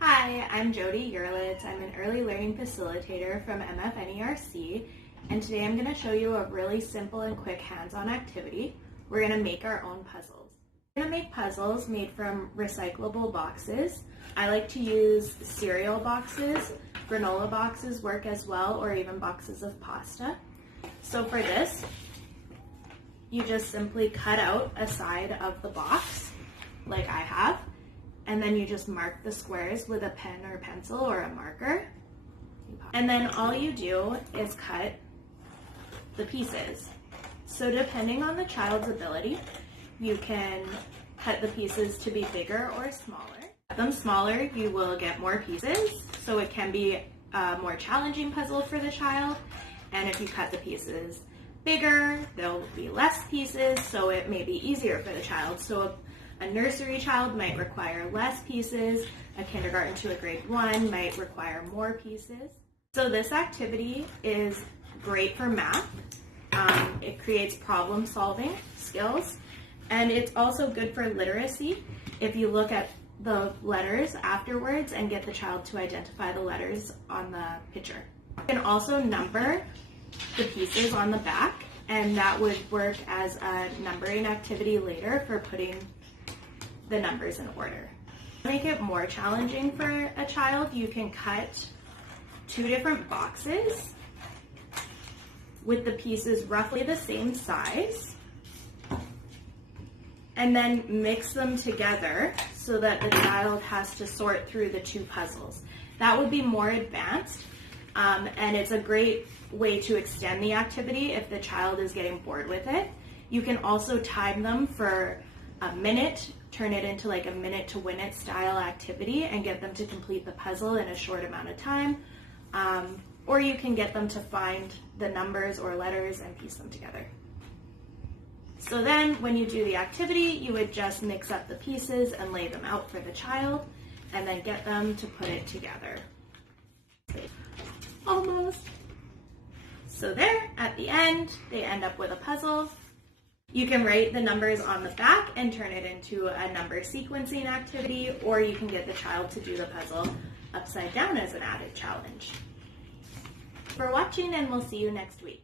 Hi, I'm Jody Yerlitz. I'm an Early Learning Facilitator from MFNERC, and today I'm going to show you a really simple and quick hands-on activity. We're going to make our own puzzles. We're going to make puzzles made from recyclable boxes. I like to use cereal boxes. Granola boxes work as well, or even boxes of pasta. So for this, you just simply cut out a side of the box, like I have, and then you just mark the squares with a pen or pencil or a marker. And then all you do is cut the pieces. So depending on the child's ability, you can cut the pieces to be bigger or smaller. Cut them smaller, you will get more pieces, so it can be a more challenging puzzle for the child. And if you cut the pieces bigger, there'll be less pieces, so it may be easier for the child. So a nursery child might require less pieces, a kindergarten to a grade 1 might require more pieces. So this activity is great for math. It creates problem solving skills, and it's also good for literacy if you look at the letters afterwards and get the child to identify the letters on the picture. You can also number the pieces on the back, and that would work as a numbering activity later for putting the numbers in order. To make it more challenging for a child, you can cut 2 different boxes with the pieces roughly the same size, and then mix them together so that the child has to sort through the 2 puzzles. That would be more advanced, and it's a great way to extend the activity if the child is getting bored with it. You can also time them for a minute, turn it into like a minute to win it style activity and get them to complete the puzzle in a short amount of time. Or you can get them to find the numbers or letters and piece them together. So then when you do the activity, you would just mix up the pieces and lay them out for the child and then get them to put it together. Almost. So there, at the end, they end up with a puzzle. You can write the numbers on the back and turn it into a number sequencing activity, or you can get the child to do the puzzle upside down as an added challenge. Thanks for watching, and we'll see you next week.